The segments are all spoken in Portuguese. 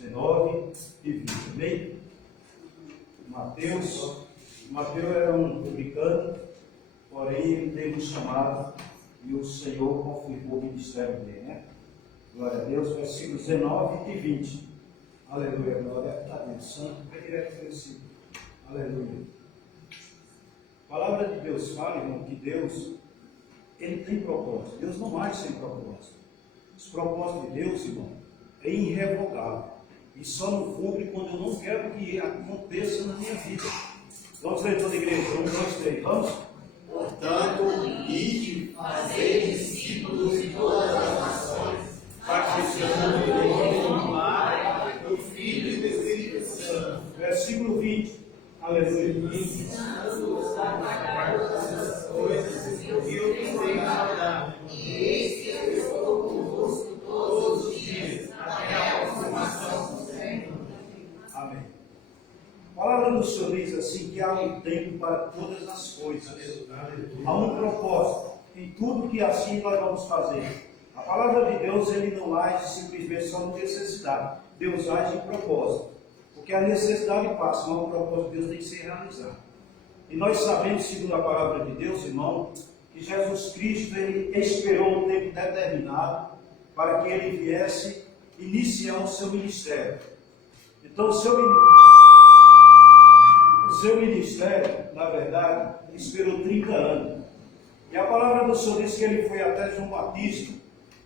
19 e 20. Amém? Mateus era um publicano, porém ele teve um chamado e o Senhor confirmou o ministério dele, né? Glória a Deus, versículos 19 e 20. Aleluia, glória a Deus. Santo, vai direto ao versículo. Aleluia. A palavra de Deus fala, irmão, que Deus, Ele tem propósito. Deus não age sem propósito. Os propósitos de Deus, irmão, é irrevogável. E só não cumpre quando eu não quero que aconteça na minha vida. Vamos ler toda a igreja. 1, 2, 3. Vamos? Portanto, ide, fazei discípulos de todas as nações, batizando em nome do Pai, do Filho e do Espírito Santo. Versículo 20. Aleluia. Ensinando-os a guardar todas as coisas que eu tenho mandado. E eis que eu estou convosco todos os dias, até a consumação do século. Amém. A palavra do Senhor diz assim, que há um tempo para todas as coisas. Há um propósito em tudo que assim nós vamos fazer. A palavra de Deus, Ele não age simplesmente só na necessidade. Deus age em propósito. Porque a necessidade passa, mas o propósito de Deus tem que ser realizado. E nós sabemos, segundo a palavra de Deus, irmão, que Jesus Cristo, Ele esperou um tempo determinado para que Ele viesse iniciar o seu ministério. Então, o seu ministério, na verdade, esperou 30 anos. E a palavra do Senhor diz que Ele foi até João Batista,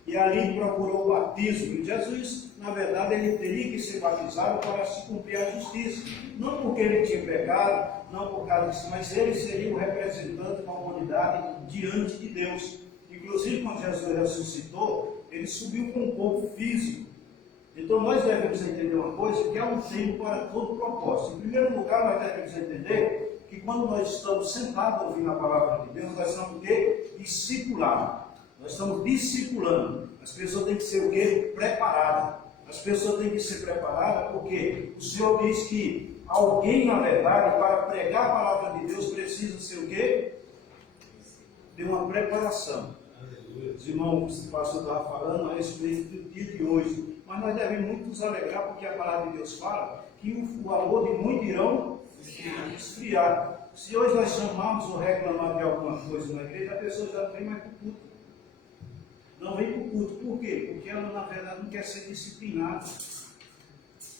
e ali procurou o batismo. E Jesus, na verdade, ele teria que ser batizado para se cumprir a justiça. Não porque ele tinha pecado, não por causa disso, mas ele seria o representante da humanidade diante de Deus. Inclusive, quando Jesus ressuscitou, ele subiu com um corpo físico. Então, nós devemos entender uma coisa, que há um tempo para todo propósito. Em primeiro lugar, nós devemos entender que quando nós estamos sentados ouvindo a palavra de Deus, nós estamos o quê? Discipulados. Nós estamos discipulando. As pessoas têm que ser o quê? Preparadas. As pessoas têm que ser preparadas porque o Senhor diz que alguém, na verdade, para pregar a palavra de Deus, precisa ser o quê? Ter uma preparação. Os irmãos, o pastor estava falando a respeito do dia de hoje. Mas nós devemos muito nos alegrar porque a palavra de Deus fala que o amor de muitos irão esfriar. Se hoje nós chamarmos ou reclamarmos de alguma coisa na igreja, a pessoa já não vem mais para o culto. Não vem para o culto. Por quê? Porque ela, na verdade, não quer ser disciplinada.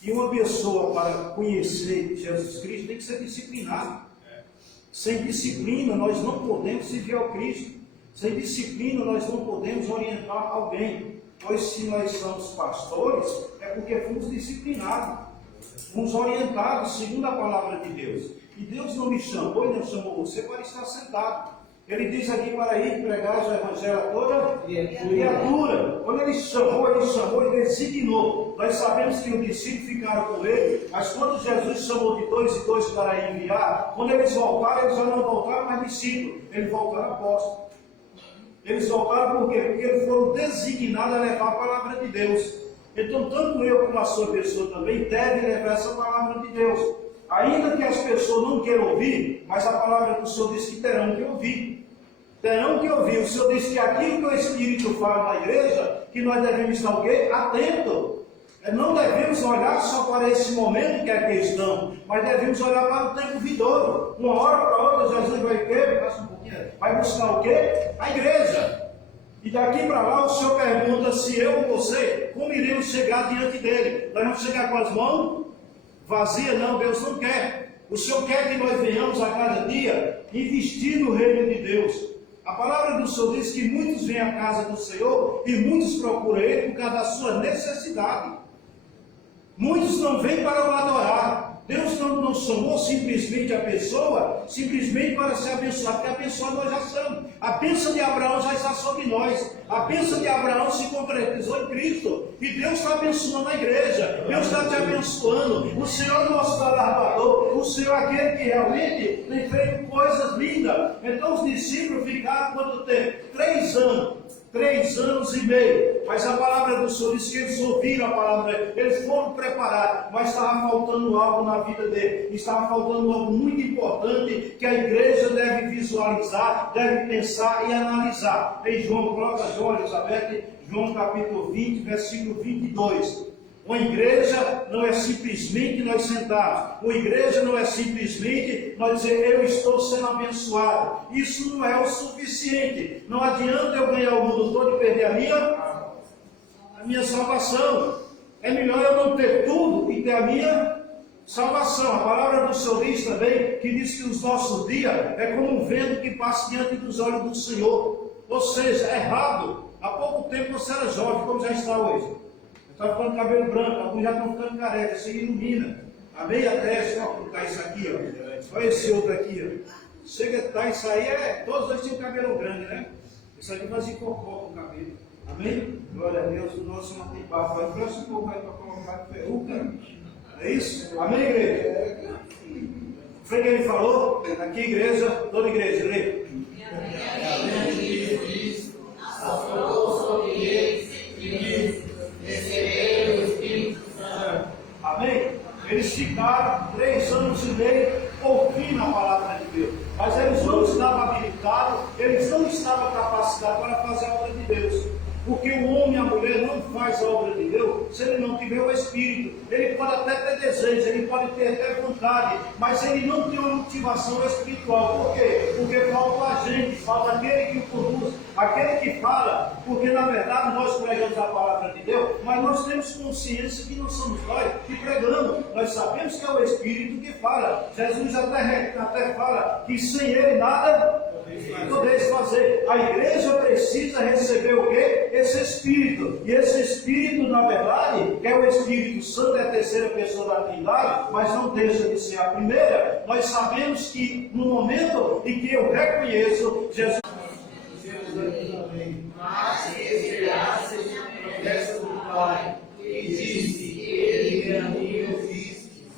E uma pessoa, para conhecer Jesus Cristo, tem que ser disciplinada. Sem disciplina, nós não podemos servir ao Cristo. Sem disciplina, nós não podemos orientar alguém. Pois se nós somos pastores, é porque fomos disciplinados. Fomos orientados segundo a palavra de Deus. E Deus não me chamou, Ele não chamou você para estar sentado. Ele diz aqui para ir pregar o evangelho a toda criatura. Quando ele chamou e designou. Nós sabemos que os discípulos ficaram com ele, mas quando Jesus chamou de 2 e 2 para enviar, quando eles voltaram, eles já não voltaram mais discípulos, eles voltaram apóstolos. Eles voltaram por quê? Porque eles foram designados a levar a palavra de Deus. Então, tanto eu como a sua pessoa também deve levar essa palavra de Deus. Ainda que as pessoas não queiram ouvir, mas a palavra do Senhor diz que terão que ouvir. Terão que ouvir. O Senhor diz que aquilo que o Espírito fala na igreja, que nós devemos estar o quê? Atento. Não devemos olhar só para esse momento que é a questão, mas devemos olhar para o tempo vindouro. Uma hora para outra, Jesus vai quê? Passa um pouquinho. Vai buscar o quê? A igreja. E daqui para lá o Senhor pergunta se eu ou você, como iremos chegar diante dele? Nós vamos chegar com as mãos vazias? Não, Deus não quer. O Senhor quer que nós venhamos a cada dia investir no reino de Deus. A palavra do Senhor diz que muitos vêm à casa do Senhor e muitos procuram Ele por causa da sua necessidade. Muitos não vêm para o adorar. Deus não chamou simplesmente a pessoa, simplesmente para ser abençoado, porque a pessoa nós já somos. A bênção de Abraão já está sobre nós. A bênção de Abraão se concretizou em Cristo. E Deus está abençoando a igreja. Deus está te abençoando. O Senhor é o nosso galardoador. O Senhor é aquele que realmente tem feito coisas lindas. Então os discípulos ficaram quanto tempo? 3 anos. 3 anos e meio. Mas a palavra do Senhor diz que eles ouviram a palavra, eles foram preparados, mas estava faltando algo na vida dele. Estava faltando algo muito importante que a igreja deve visualizar, deve pensar e analisar. Em João, coloca João, Elizabeth, João capítulo 20, versículo 22. Uma igreja não é simplesmente nós sentarmos. Uma igreja não é simplesmente nós dizer, eu estou sendo abençoado. Isso não é o suficiente. Não adianta eu ganhar o mundo todo e perder a minha salvação. É melhor eu não ter tudo e ter a minha salvação. A palavra do Senhor diz também, que diz que os nossos dias é como um vento que passa diante dos olhos do Senhor. Ou seja, é errado. Há pouco tempo você era jovem, como já está hoje. Está ficando cabelo branco, alguns já estão ficando careca, isso ilumina. A meia testa, ó, como está isso aqui, ó. Olha esse outro aqui, ó. Chega a estar isso aí, todos dois tinham cabelo grande, né? Isso aqui fazia cocô com o cabelo. Amém? Glória a Deus, o nosso não tem papo. Vai trouxe um pouco aí para colocar peruca. É isso? Amém, igreja? Foi o que ele falou? Aqui, igreja, toda igreja, lê. Amém? Eles ficaram 3 anos e meio ouvindo a palavra de Deus, mas eles não estavam habilitados, eles não estavam capacitados para fazer a obra de Deus. Porque o homem e a mulher não faz a obra de Deus se ele não tiver o Espírito. Ele pode até ter desejo, ele pode ter até vontade, mas ele não tem uma motivação espiritual. Por quê? Porque falta a gente, falta aquele que o conduz, aquele que fala. Porque na verdade nós pregamos a palavra de Deus, mas nós temos consciência que não somos nós que pregamos. Nós sabemos que é o Espírito que fala. Jesus até fala que sem ele nada podeis fazer. A igreja precisa receber o quê? Esse Espírito. E esse Espírito, na verdade, que é o Espírito Santo, é a terceira pessoa da Trindade, mas não deixa de ser a primeira. Nós sabemos que no momento em que eu reconheço Jesus, mas esperasse a promessa do Pai, e disse, ele a mim ouviste.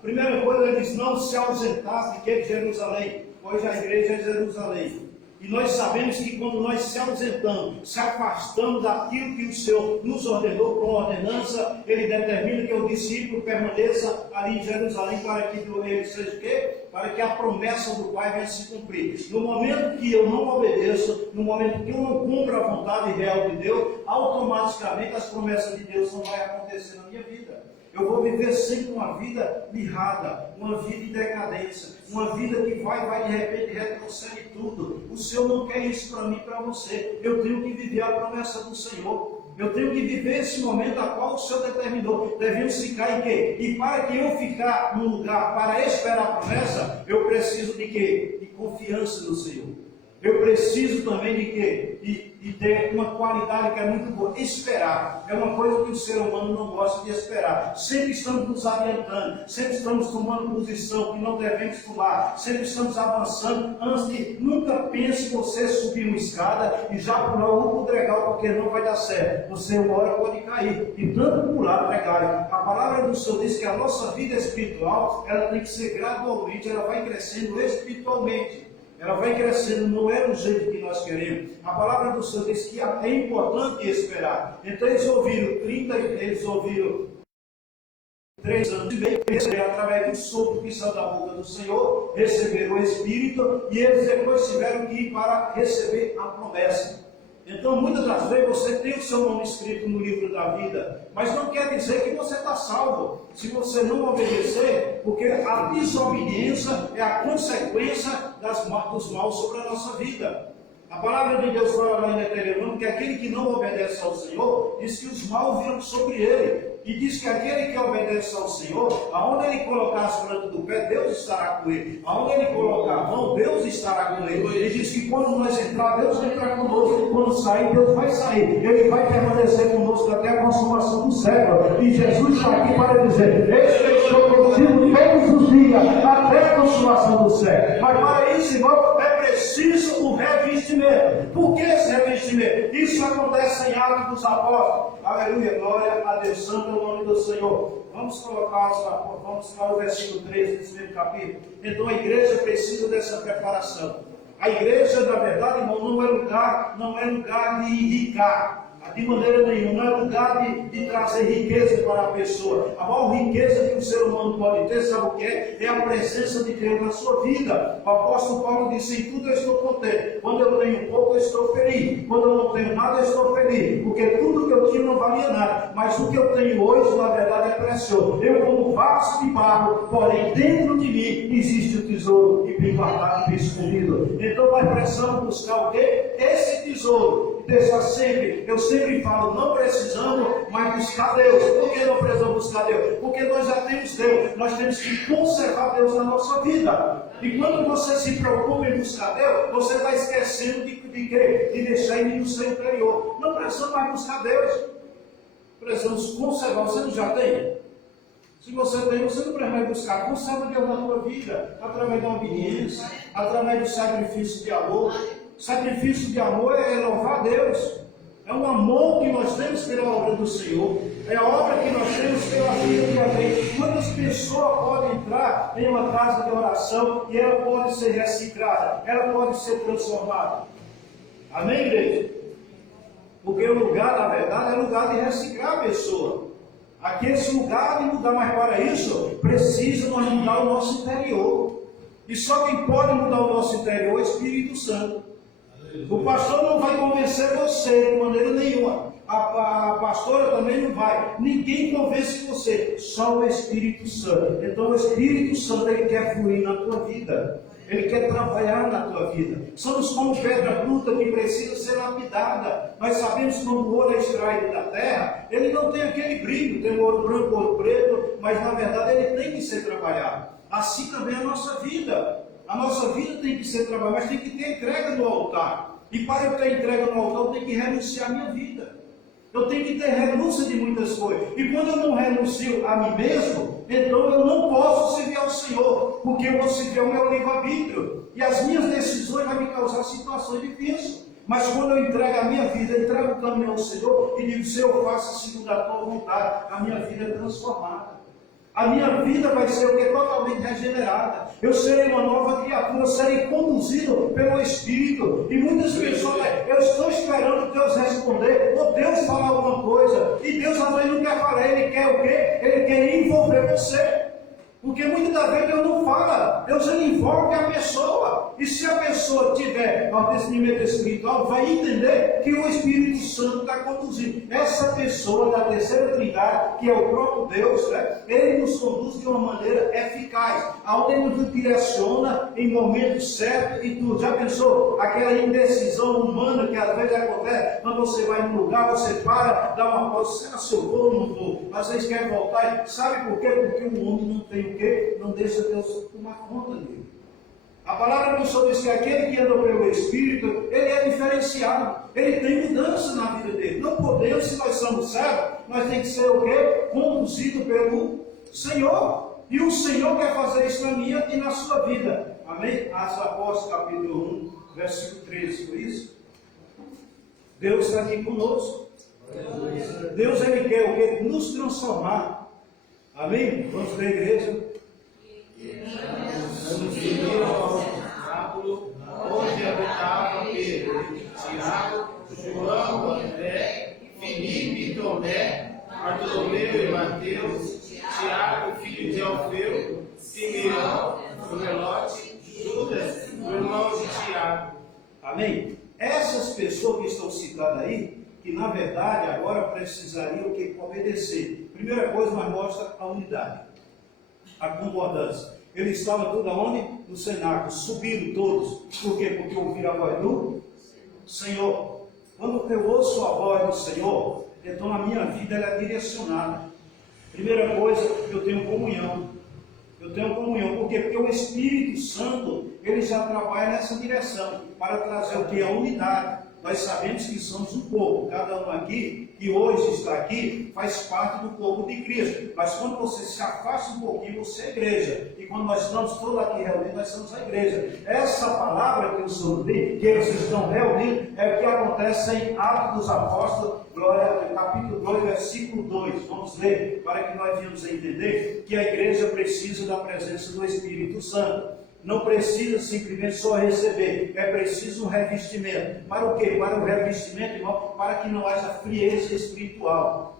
a primeira coisa ele diz, não se ausentar de que é Jerusalém. Hoje a igreja é Jerusalém. E nós sabemos que quando nós se ausentamos, se afastamos daquilo que o Senhor nos ordenou com ordenança, Ele determina que o discípulo permaneça ali em Jerusalém para que ele seja o quê? Para que a promessa do Pai venha se cumprir. No momento que eu não obedeço, no momento que eu não cumpro a vontade real de Deus, automaticamente as promessas de Deus não vão acontecer na minha vida. Eu vou viver sempre uma vida mirrada, uma vida em decadência, uma vida que vai de repente retrocede tudo. O Senhor não quer isso para mim e para você. Eu tenho que viver a promessa do Senhor. Eu tenho que viver esse momento a qual o Senhor determinou. Devemos ficar em quê? E para que eu ficar no lugar para esperar a promessa, eu preciso de quê? De confiança no Senhor. Eu preciso também de quê? De ter uma qualidade que é muito boa. Esperar. É uma coisa que o ser humano não gosta de esperar. Sempre estamos nos adiantando. Sempre estamos tomando posição que não devemos tomar. Sempre estamos avançando. Nunca pense você subir uma escada e já pular o último degrau, porque não vai dar certo. Você uma hora pode cair. E tanto pular, pregar. A palavra do Senhor diz que a nossa vida espiritual, ela tem que ser gradualmente, ela vai crescendo espiritualmente. Ela vai crescendo, não é do jeito que nós queremos. A palavra do Senhor diz que é importante esperar. Então eles ouviram 3 anos e meio, receberam através do sopro que saiu da boca do Senhor, receberam o Espírito, e eles depois tiveram que ir para receber a promessa. Então, muitas das vezes você tem o seu nome escrito no livro da vida, mas não quer dizer que você está salvo, se você não obedecer, porque a desobediência é a consequência dos maus sobre a nossa vida. A palavra de Deus fala lá em Deuteronômio que aquele que não obedece ao Senhor, diz que os maus virão sobre ele. E diz que aquele que obedece ao Senhor, aonde ele colocar as plantas do pé, Deus estará com ele. Aonde ele colocar a mão, Deus estará com ele. Ele diz que quando nós entrar, Deus entrará conosco. Quando sair, Deus vai sair. Ele vai permanecer conosco até a consumação do século. E Jesus está aqui para dizer, estou contigo todos os dias, até a consumação do século. Mas para isso, irmão, é preciso o revestimento. Por que esse revestimento? Isso acontece em Atos dos Apóstolos. Aleluia, glória a Deus, santo é o nome do Senhor. Vamos para o versículo 13 desse mesmo capítulo. Então a igreja precisa dessa preparação. A igreja, na verdade, irmão, não é lugar de irrigar. De maneira nenhuma. Não é lugar de trazer riqueza para a pessoa. A maior riqueza que o ser humano pode ter, sabe o que é? É a presença de Deus na sua vida. O apóstolo Paulo disse: em tudo eu estou contente. Quando eu tenho pouco, eu estou feliz. Quando eu não tenho nada, eu estou feliz. Porque tudo que eu tinha não valia nada. Mas o que eu tenho hoje, na verdade, é precioso. Eu, como vaso de barro, porém dentro de mim existe o tesouro e bem guardado e bem escondido. Então nós precisamos buscar o quê? Esse tesouro. E deixar sempre, eu sempre falo, não precisamos mais buscar Deus. Por que não precisamos buscar Deus? Porque nós já temos Deus. Nós temos que conservar Deus na nossa vida. E quando você se preocupa em buscar Deus, você está esquecendo de quê? De deixar ele no seu interior. Não precisamos mais buscar Deus. Precisamos conservar. Você não já tem? Se você tem, você não precisa mais buscar. Conserva Deus na tua vida, através da obediência, através do sacrifício de amor. Sacrifício de amor é louvar a Deus. É um amor que nós temos pela obra do Senhor. É a obra que nós temos pela vida de alguém. Quantas pessoas podem entrar em uma casa de oração e ela pode ser reciclada, ela pode ser transformada. Amém, igreja? Porque o lugar, na verdade, é lugar de reciclar a pessoa. Aqui esse lugar de mudar, mas para isso, precisa nós mudar o nosso interior. E só quem pode mudar o nosso interior é o Espírito Santo. O pastor não vai convencer você de maneira nenhuma. A pastora também não vai. Ninguém convence você. Só o Espírito Santo. Então o Espírito Santo, ele quer fluir na tua vida. Ele quer trabalhar na tua vida. Somos como pedra bruta que precisa ser lapidada. Nós sabemos que quando o ouro é extraído da terra, ele não tem aquele brilho. Tem o ouro branco, o ouro preto, mas na verdade ele tem que ser trabalhado. Assim também é a nossa vida. A nossa vida tem que ser trabalhada, mas tem que ter entrega no altar. E para eu ter entrega no altar, eu tenho que renunciar à minha vida. Eu tenho que ter renúncia de muitas coisas. E quando eu não renuncio a mim mesmo, então eu não posso servir ao Senhor, porque eu vou servir ao meu livre-arbítrio. E as minhas decisões vão me causar situações difíceis. Mas quando eu entrego a minha vida, eu entrego o caminho ao Senhor e digo: Senhor, faça segundo a tua vontade, a minha vida é transformada. A minha vida vai ser o que? Totalmente regenerada. Eu serei uma nova criatura, eu serei conduzido pelo Espírito. E muitas pessoas, eu estou esperando Deus responder, ou Deus falar alguma coisa. E Deus às vezes não quer falar, Ele quer o quê? Ele quer envolver você. Porque muitas das vezes Deus não fala, Deus ele envolve a pessoa. E se a pessoa tiver um discernimento espiritual, vai entender que o Espírito Santo está conduzindo. Essa pessoa da terceira trindade, que é o próprio Deus, né? Ele nos conduz de uma maneira eficaz, aonde ele nos direciona em momentos certos e tudo. Já pensou aquela indecisão humana que às vezes acontece? Quando você vai num lugar, você para, dá uma pausa, será se eu vou ou não vou? Às vezes quer voltar, sabe por quê? Porque o homem não tem o quê? Não deixa Deus tomar conta dele. A palavra do Senhor diz que aquele que anda pelo Espírito, ele é diferenciado. Ele tem mudança na vida dele. Não podemos, se nós somos servos, nós temos que ser o quê? Conduzido pelo Senhor. E o Senhor quer fazer isso na minha e na sua vida. Amém? Atos Apóstolos, capítulo 1, versículo 13. Por isso, Deus está aqui conosco. Deus, ele quer o quê? Nos transformar. Amém? Vamos para a igreja. Subiram ao cenáculo, onde habitava Pedro, Tiago, João, André, Filipe, Tomé, Bartolomeu e Mateus, Tiago, filho de Alfeu, Simeão, Zelote, Judas, o irmão de Tiago. Amém? Essas pessoas que estão citadas aí, que na verdade agora precisariam que obedecer. Primeira coisa, mas mostra a unidade, a concordância. Eles estavam tudo aonde? No cenáculo, subiram todos. Por quê? Porque ouviram a voz do Senhor. Quando eu ouço a voz do Senhor, então a minha vida ela é direcionada. Primeira coisa, eu tenho comunhão. Eu tenho comunhão. Por quê? Porque o Espírito Santo, ele já trabalha nessa direção, para trazer o que? A unidade. Nós sabemos que somos um povo, cada um aqui, que hoje está aqui, faz parte do povo de Cristo. Mas quando você se afasta um pouquinho, você é igreja. E quando nós estamos todos aqui reunidos, nós somos a igreja. Essa palavra que eu soube, que eles estão reunidos, é o que acontece em Atos dos Apóstolos, capítulo 2, versículo 2. Vamos ler, para que nós venhamos a entender que a igreja precisa da presença do Espírito Santo. Não precisa simplesmente só receber, é preciso um revestimento. Para o quê? Para o revestimento, irmão, para que não haja frieza espiritual.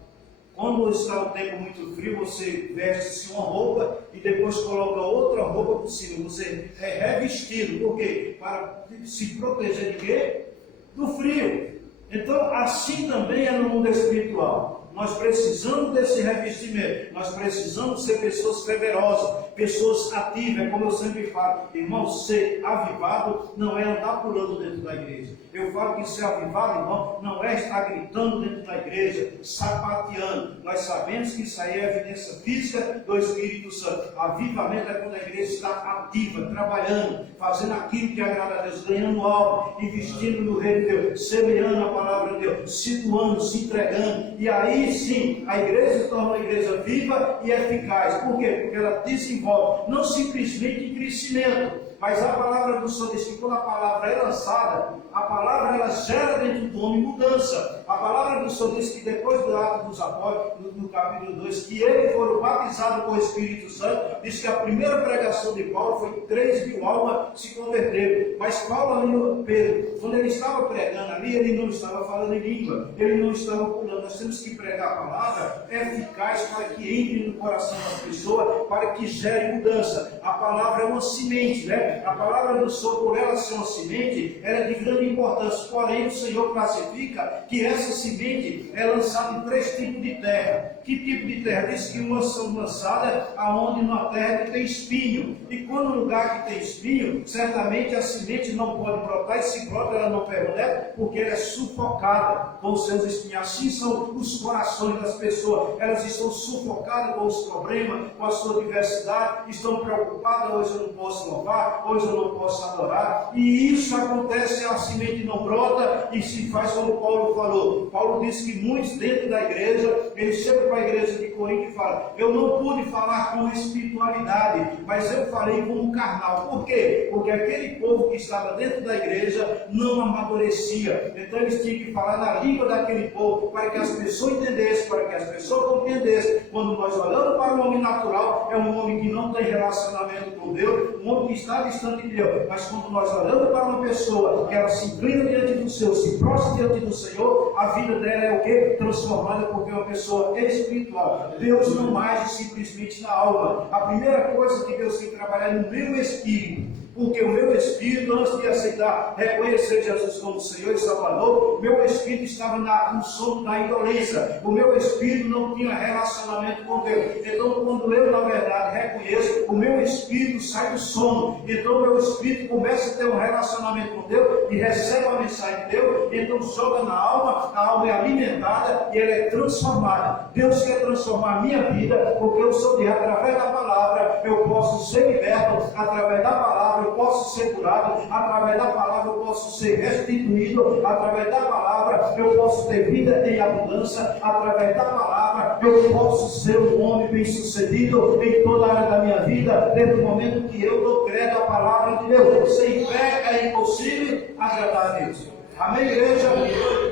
Quando está o tempo muito frio, você veste-se uma roupa e depois coloca outra roupa por cima. Você é revestido. Por quê? Para se proteger de quê? Do frio. Então, assim também é no mundo espiritual. Nós precisamos desse revestimento. Nós precisamos ser pessoas fervorosas, pessoas ativas, como eu sempre falo. Irmão, ser avivado não é andar pulando dentro da igreja. Eu falo que ser avivado, irmão, não é estar gritando dentro da igreja, sapateando. Nós sabemos que isso aí é evidência física do Espírito Santo. Avivamento é quando a igreja está ativa, trabalhando, fazendo aquilo que agrada a Deus, ganhando algo, investindo no reino de Deus, semeando a palavra de Deus, se doando, se entregando. E aí sim, a igreja se torna uma igreja viva e eficaz. Por quê? Porque ela desenvolve, não simplesmente em crescimento, mas a palavra do Senhor diz que quando a palavra é lançada, a palavra ela gera dentro do homem mudança. A palavra do Senhor diz que depois do Atos dos Apóstolos, no capítulo 2, que eles foram batizados com o Espírito Santo, diz que a primeira pregação de Paulo foi 3.000 almas se converteram. Mas Paulo ali, Pedro, quando ele estava pregando ali, ele não estava falando em língua, ele não estava pulando. Nós temos que pregar a palavra eficaz para que entre no coração das pessoas, para que gere mudança. A palavra é uma semente, né? A palavra do Senhor, por ela ser uma semente, ela é de grande importância. Porém, o Senhor classifica que essa semente é lançada em 3 tipos de terra. Que tipo de terra? Diz que umas são lançadas aonde na terra que tem espinho. E quando no lugar que tem espinho, certamente a semente não pode brotar, e se brota ela não permanece, porque ela é sufocada com os seus espinhos. Assim são os corações das pessoas. Elas estão sufocadas com os problemas, com a sua diversidade, estão preocupadas, hoje eu não posso louvar, hoje eu não posso adorar. E isso acontece, a semente não brota e se faz como Paulo falou. Paulo disse que muitos dentro da igreja, ele chega para a igreja de Corinto e fala: eu não pude falar com espiritualidade, mas eu falei como carnal. Por quê? Porque aquele povo que estava dentro da igreja não amadurecia. Então eles tinham que falar na língua daquele povo, para que as pessoas entendessem, para que as pessoas compreendessem. Quando nós olhamos para o homem natural, é um homem que não tem relacionamento com Deus, um homem que está distante de Deus. Mas quando nós olhamos para uma pessoa que ela se inclina diante do Senhor, se prostra diante do Senhor, a vida dela é o quê? Transformada, porque é uma pessoa espiritual. Deus não age simplesmente na alma. A primeira coisa que Deus tem que trabalhar é no meu espírito. Porque o meu espírito, antes de aceitar, reconhecer Jesus como Senhor e Salvador, meu espírito estava no sono da indolência. O meu espírito não tinha relacionamento com Deus. Então, quando eu, na verdade, reconheço, o meu espírito sai do sono. Então, o meu espírito começa a ter um relacionamento com Deus e recebe a mensagem de Deus. Então, joga na alma, a alma é alimentada e ela é transformada. Deus quer transformar a minha vida, porque eu sou de através da palavra, eu posso ser liberto, através da palavra eu posso ser curado, através da palavra eu posso ser restituído, através da palavra eu posso ter vida em abundância, através da palavra eu posso ser um homem bem sucedido em toda a área da minha vida, desde o momento que eu dou crédito à palavra de Deus. Sem fé é impossível agradar a Deus. Amém, igreja?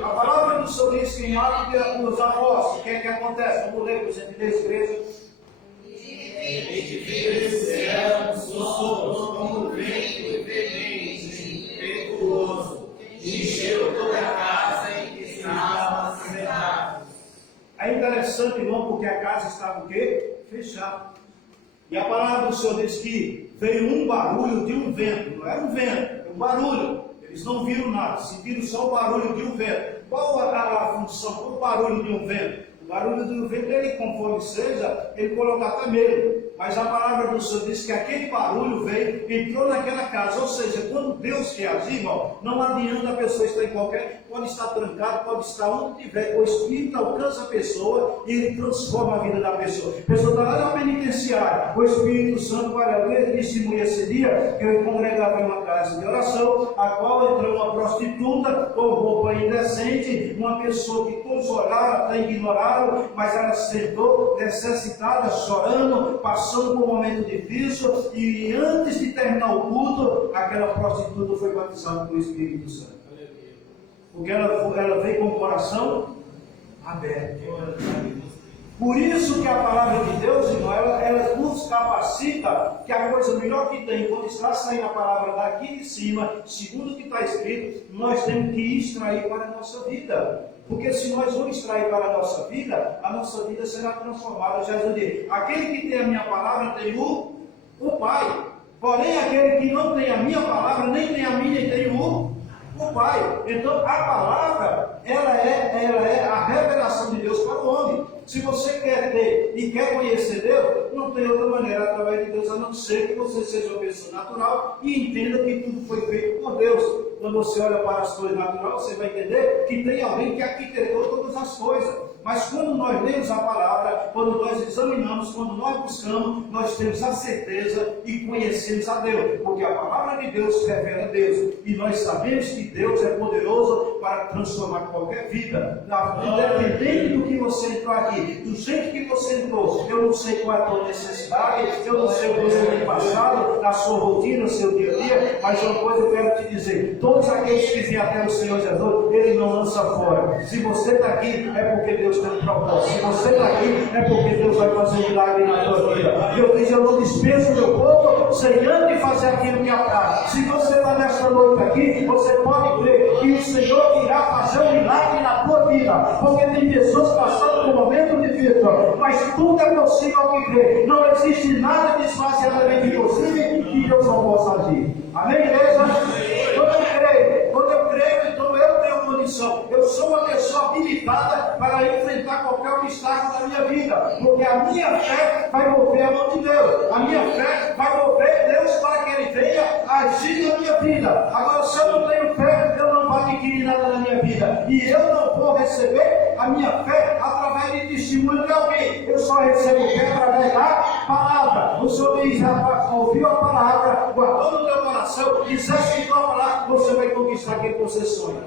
A palavra do Senhor diz que em Atos dos Apóstolos, o que é que acontece? Vamos ler, por gentileza, igreja. Como vento veemente, impetuoso, encheu toda a casa em que estavam sentados. É interessante, irmão, porque a casa estava o quê? Fechada. E a palavra do Senhor diz que veio um barulho de um vento. Não era um vento, era um barulho. Eles não viram nada, sentiram só o barulho de um vento. Qual a função? Qual o barulho de um vento? O barulho do vento, ele, conforme seja, ele coloca até medo. Mas a palavra do Senhor diz que aquele barulho veio, entrou naquela casa. Ou seja, quando Deus quer agir, irmão, não adianta a pessoa estar em qualquer, pode estar trancado, pode estar onde tiver. O Espírito alcança a pessoa e ele transforma a vida da pessoa. A pessoa está lá na penitenciária, o Espírito Santo vai lá. Ele testemunha esse dia que eu congregava em uma casa de oração, a qual entrou uma prostituta com roupa indecente, uma pessoa que todos olharam, até ignoraram, mas ela sentou necessitada, chorando, passando por um momento difícil, e antes de terminar o culto, aquela prostituta foi batizada pelo Espírito Santo. Porque ela veio com o coração aberto. Por isso que a palavra de Deus, irmão, ela nos capacita acredita que a coisa melhor que tem, quando está saindo a palavra daqui de cima, segundo o que está escrito, nós temos que extrair para a nossa vida. Porque se nós não extrair para a nossa vida será transformada. Jesus diz, aquele que tem a minha palavra tem o Pai. Porém, aquele que não tem a minha palavra, nem tem a minha, nem tem o Pai. Então, a palavra, ela é a revelação de Deus para o homem. Se você quer ter e quer conhecer Deus, não tem outra maneira através de Deus, a não ser que você seja uma pessoa natural e entenda que tudo foi feito por Deus. Quando você olha para as coisas naturais, você vai entender que tem alguém que arquitetou todas as coisas. Mas quando nós lemos a palavra, quando nós examinamos, quando nós buscamos, nós temos a certeza e conhecemos a Deus. Porque a palavra de Deus revela Deus. E nós sabemos que Deus é poderoso para transformar qualquer vida. Independente do que você entrou aqui, do jeito que você entrou, eu não sei qual é a tua necessidade, eu não sei o que você tem passado, na sua rotina, no seu dia a dia, mas uma coisa eu quero te dizer, todos aqueles que vêm até o Senhor Jesus, Ele não lança fora. Se você está aqui, é porque Deus tem um propósito. Se você está aqui, é porque Deus vai fazer milagre na tua vida. E eu digo, eu não dispenso o meu povo sem antes fazer aquilo que apraz. Se você está nesta noite aqui, você pode crer que o Senhor irá fazer um milagre na tua vida. Porque tem pessoas passando por momentos difíceis, mas tudo é possível ao que crê. Não existe nada desfaciadamente impossível que Deus não possa agir. Amém, igreja? Quando eu creio, então eu tenho condição. Eu sou uma pessoa habilitada para enfrentar qualquer obstáculo da minha vida. Porque a minha fé vai mover a mão de Deus. A minha fé vai mover Deus para que Ele venha agir na minha vida. Agora, se eu não tenho fé, eu não vou adquirir nada na minha vida. E eu não vou receber a minha fé através de testemunho de alguém. Eu só recebo fé através da palavra. O Senhor diz, ouviu a palavra, guardou no teu coração, exerce a palavra, você vai conquistar aquilo que você sonha.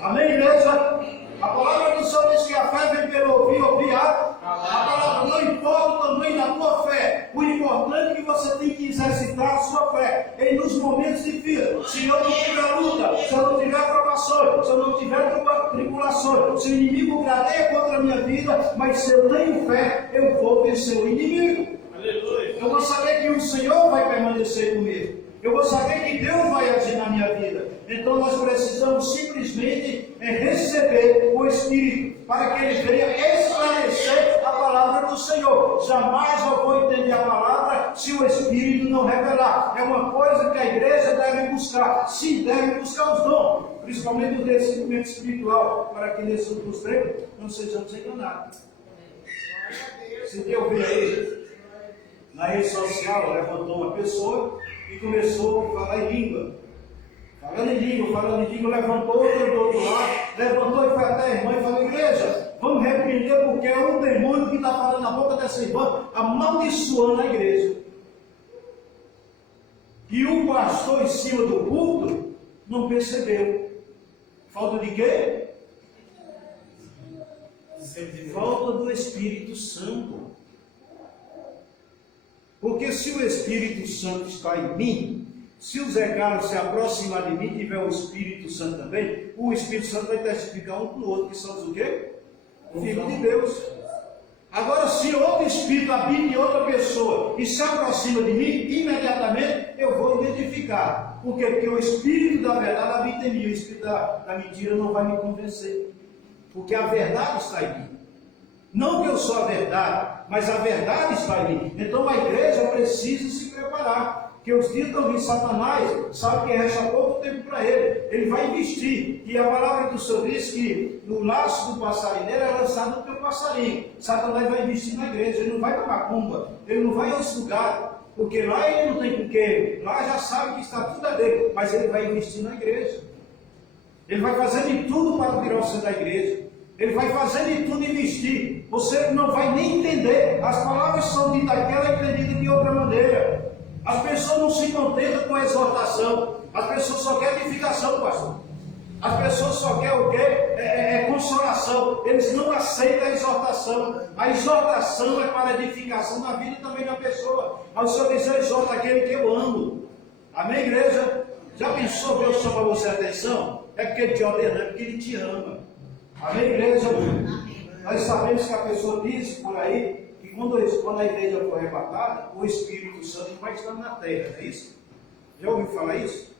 Amém, igreja? A palavra do Senhor diz que a fé vem pelo ouvir a palavra. Não importa o tamanho da tua fé. O importante é que você tem que exercitar a sua fé em nos momentos difíceis. Se eu não tiver luta, se eu não tiver provações, se eu não tiver tribulações, se o inimigo gradeia contra a minha vida, mas se eu tenho fé, eu vou vencer o inimigo. Aleluia. Eu vou saber que o Senhor vai permanecer comigo. Eu vou saber que Deus vai agir na minha vida. Então nós precisamos simplesmente receber o Espírito para que Ele venha esclarecer a palavra do Senhor. Jamais eu vou entender a palavra se o Espírito não revelar. É uma coisa que a igreja deve buscar. Sim, deve buscar os dons, principalmente o discernimento espiritual, para que nesses últimos tempos não sejamos enganados. Se Deus vê aí, na rede social, levantou uma pessoa e começou a falar em língua. Falando em língua, levantou outra do outro lado, levantou e foi até a irmã e falou, igreja, vamos repreender porque é um demônio que está falando na boca dessa irmã, amaldiçoando a igreja. E o pastor em cima do púlpito não percebeu. Falta de quê? Falta do Espírito Santo. Porque se o Espírito Santo está em mim, se o Zé Carlos se aproximar de mim e tiver o Espírito Santo também, o Espírito Santo vai testificar um para o outro, que somos o quê? Filho de Deus. Agora, se outro Espírito habita em outra pessoa e se aproxima de mim, imediatamente eu vou identificar. Por quê? Porque o Espírito da verdade habita em mim, o Espírito da mentira não vai me convencer. Porque a verdade está em mim. Não que eu sou a verdade, mas a verdade está em mim. Então a igreja precisa se preparar. Porque os dias estão vindo, Satanás sabe que resta pouco tempo para ele. Ele vai investir. E a palavra do Senhor diz que no laço do passarinheiro é lançado o teu passarinho. Satanás vai investir na igreja. Ele não vai para macumba. Ele não vai a outros lugares. Porque lá ele não tem com quê. Lá já sabe que está tudo a dele. Mas ele vai investir na igreja. Ele vai fazer de tudo para tirar você da igreja. Ele vai fazer de tudo investir. Você não vai nem entender. As palavras são ditas daquela entendida de outra maneira. As pessoas não se contentam com a exortação. As pessoas só querem edificação, pastor. As pessoas só querem o quê? Consolação. Eles não aceitam a exortação. A exortação é para edificação da vida também da pessoa. Mas o Senhor diz, eu exorto aquele que eu amo. Amém, igreja? Já pensou, Deus chama você a atenção? É porque Ele te ordena, é porque Ele te ama. Amém, igreja? Nós sabemos que a pessoa diz por aí que quando a igreja for arrebatada, o Espírito Santo vai estar na terra, não é isso? Já ouviu falar isso?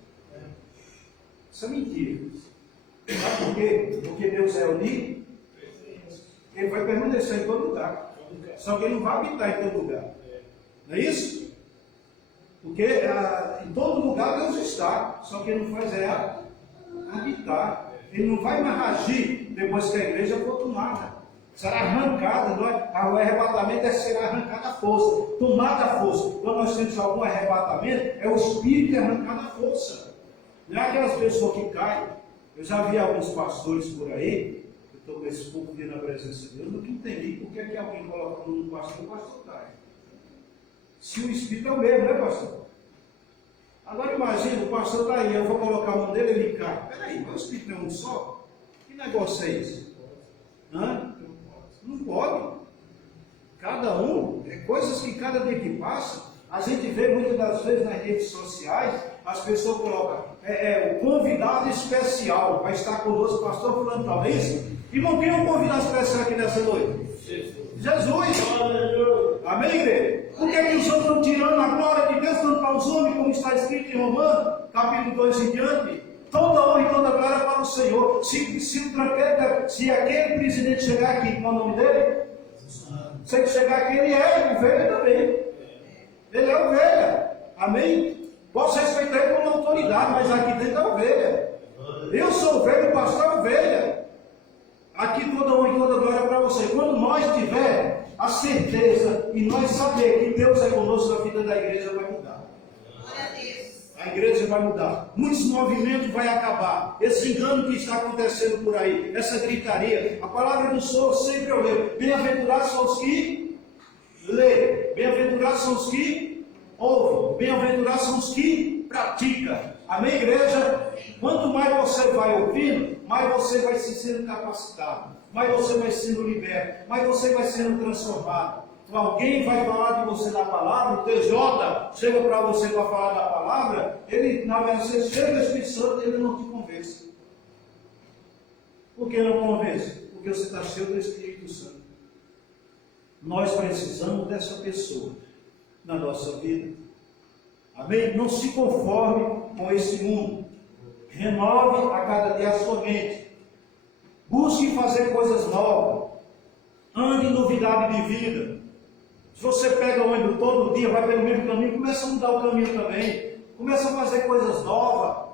Isso é mentira. Sabe por quê? Porque Deus é unido, Ele vai permanecer em todo lugar. Só que Ele não vai habitar em todo lugar. Não é isso? Porque em todo lugar Deus está, só que Ele não faz habitar. Ele não vai mais agir depois que a igreja for tomada. Será arrancada, o arrebatamento ser arrancada a força, tomada a força. Quando nós temos algum arrebatamento, é o Espírito arrancado a força. Não é aquelas pessoas que caem. Eu já vi alguns pastores por aí, eu estou com esse pouco dia na presença de Deus, eu nunca entendi por que alguém coloca no pastor, o pastor cai. Se o Espírito é o mesmo, né, pastor? Agora imagina, o pastor está aí, eu vou colocar a mão dele e ele cai. Peraí, mas o Espírito não é um só? Que negócio é esse? Hã? Não pode. Cada um, coisas que cada dia que passa, a gente vê muitas das vezes nas redes sociais, as pessoas colocam o convidado especial, vai estar conosco, pastor fulano, talvez. E não tem um convidado especial aqui nessa noite? Jesus! Amém, igreja? Por que os homens estão tirando a glória de Deus, dando para os homens, como está escrito em Romanos, capítulo 2 em diante? Toda honra e toda glória para o Senhor. Se aquele presidente chegar aqui, qual é o nome dele? Se ele chegar aqui, ele é ovelha também. Ele é ovelha. Amém? Posso respeitar ele como autoridade, mas aqui dentro é ovelha. Eu sou ovelha, o pastor é ovelha. Aqui toda honra e toda glória para você. Quando nós tiver a certeza e nós saber que Deus é conosco, a vida da igreja vai mudar. A igreja vai mudar. Muitos movimentos vai acabar. Esse engano que está acontecendo por aí, essa gritaria. A palavra do Senhor sempre eu leio. Bem-aventurados são os que lê. Bem-aventurados são os que ouvem. Bem-aventurados são os que praticam. Amém, igreja? Quanto mais você vai ouvindo, mais você vai se sendo capacitado. Mais você vai sendo liberto. Mais você vai sendo transformado. Alguém vai falar de você na palavra, o TJ chega para você para falar da palavra, ele, na verdade, você chega ao Espírito Santo e ele não te convence. Por que não convence? Porque você está cheio do Espírito Santo. Nós precisamos dessa pessoa na nossa vida. Amém? Não se conforme com esse mundo. Renove a cada dia a sua mente. Busque fazer coisas novas. Ande em novidade de vida. Se você pega o ônibus todo dia, vai pelo mesmo caminho, começa a mudar o caminho também. Começa a fazer coisas novas.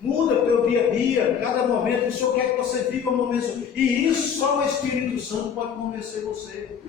Muda o teu dia a dia, cada momento. O Senhor quer que você viva um momento. E isso só o Espírito Santo pode convencer você.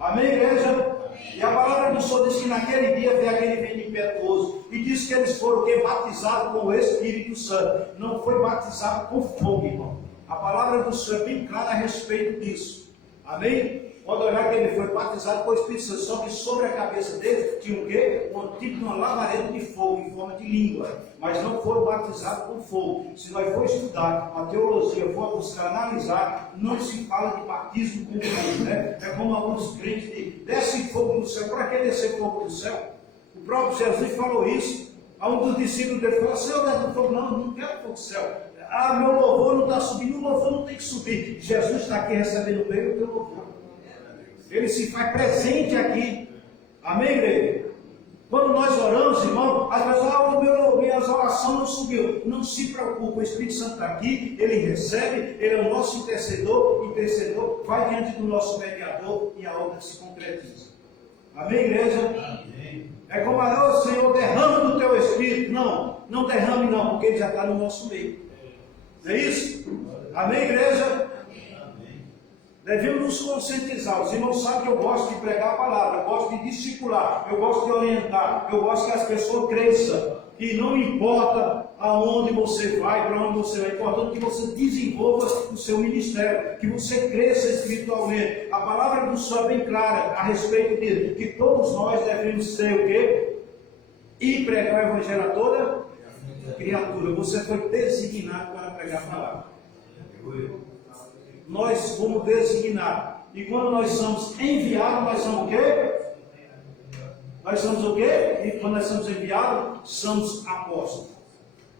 Amém, igreja? E a palavra do Senhor diz que naquele dia veio aquele vento impetuoso. E diz que eles foram batizados com o Espírito Santo. Não foi batizado com fogo, irmão. A palavra do Senhor é bem clara a respeito disso. Amém? Pode olhar que ele foi batizado com o Espírito Santo, só que sobre a cabeça dele tinha o quê? Um tipo de uma lavareda de fogo em forma de língua. Mas não foram batizados com fogo. Se nós for estudar a teologia, for buscar analisar, não se fala de batismo com fogo, né? É como alguns crentes dizem, desce fogo do céu. Para que descer fogo do céu? O próprio Jesus falou isso. A um dos discípulos dele falou, Senhor, desce do fogo. Não quero fogo do céu. Ah, meu louvor não está subindo, o louvor não tem que subir. Jesus está aqui recebendo bem o teu louvor. Ele se faz presente aqui. Amém, igreja? Quando nós oramos, irmão, às vezes, minhas orações não subiu. Não se preocupe, o Espírito Santo está aqui, ele recebe, ele é o nosso intercedor, vai diante do nosso mediador e a obra se concretiza. Amém, igreja? Amém. É como a Senhor, derrama do teu Espírito. Não derrame não, porque ele já está no nosso meio. Não é isso? Amém, igreja? Devemos nos conscientizar. Os irmãos sabem que eu gosto de pregar a palavra, eu gosto de discipular, eu gosto de orientar, eu gosto que as pessoas cresçam. E não importa aonde você vai, para onde você vai, é importante que você desenvolva o seu ministério, que você cresça espiritualmente. A palavra do Senhor é bem clara a respeito disso, que todos nós devemos ser o quê? E pregar o evangelho a toda criatura. Você foi designado para pregar a palavra. Nós fomos designados. E quando nós somos enviados, nós somos o quê? Nós somos o quê? E quando nós somos enviados, somos apóstolos.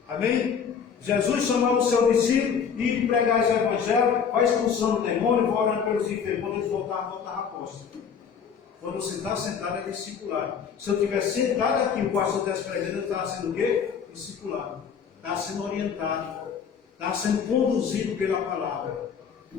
Amém? Jesus chamava o seu discípulo e pregar o evangelho, vai expulsando o demônio, vai orando pelos enfermos. Quando eles voltavam apóstolos. Quando você está sentado é discipulado. Se eu estiver sentado aqui, o pastor está pregando, eu estava sendo o quê? Discipulado. Está sendo orientado. Está sendo conduzido pela palavra.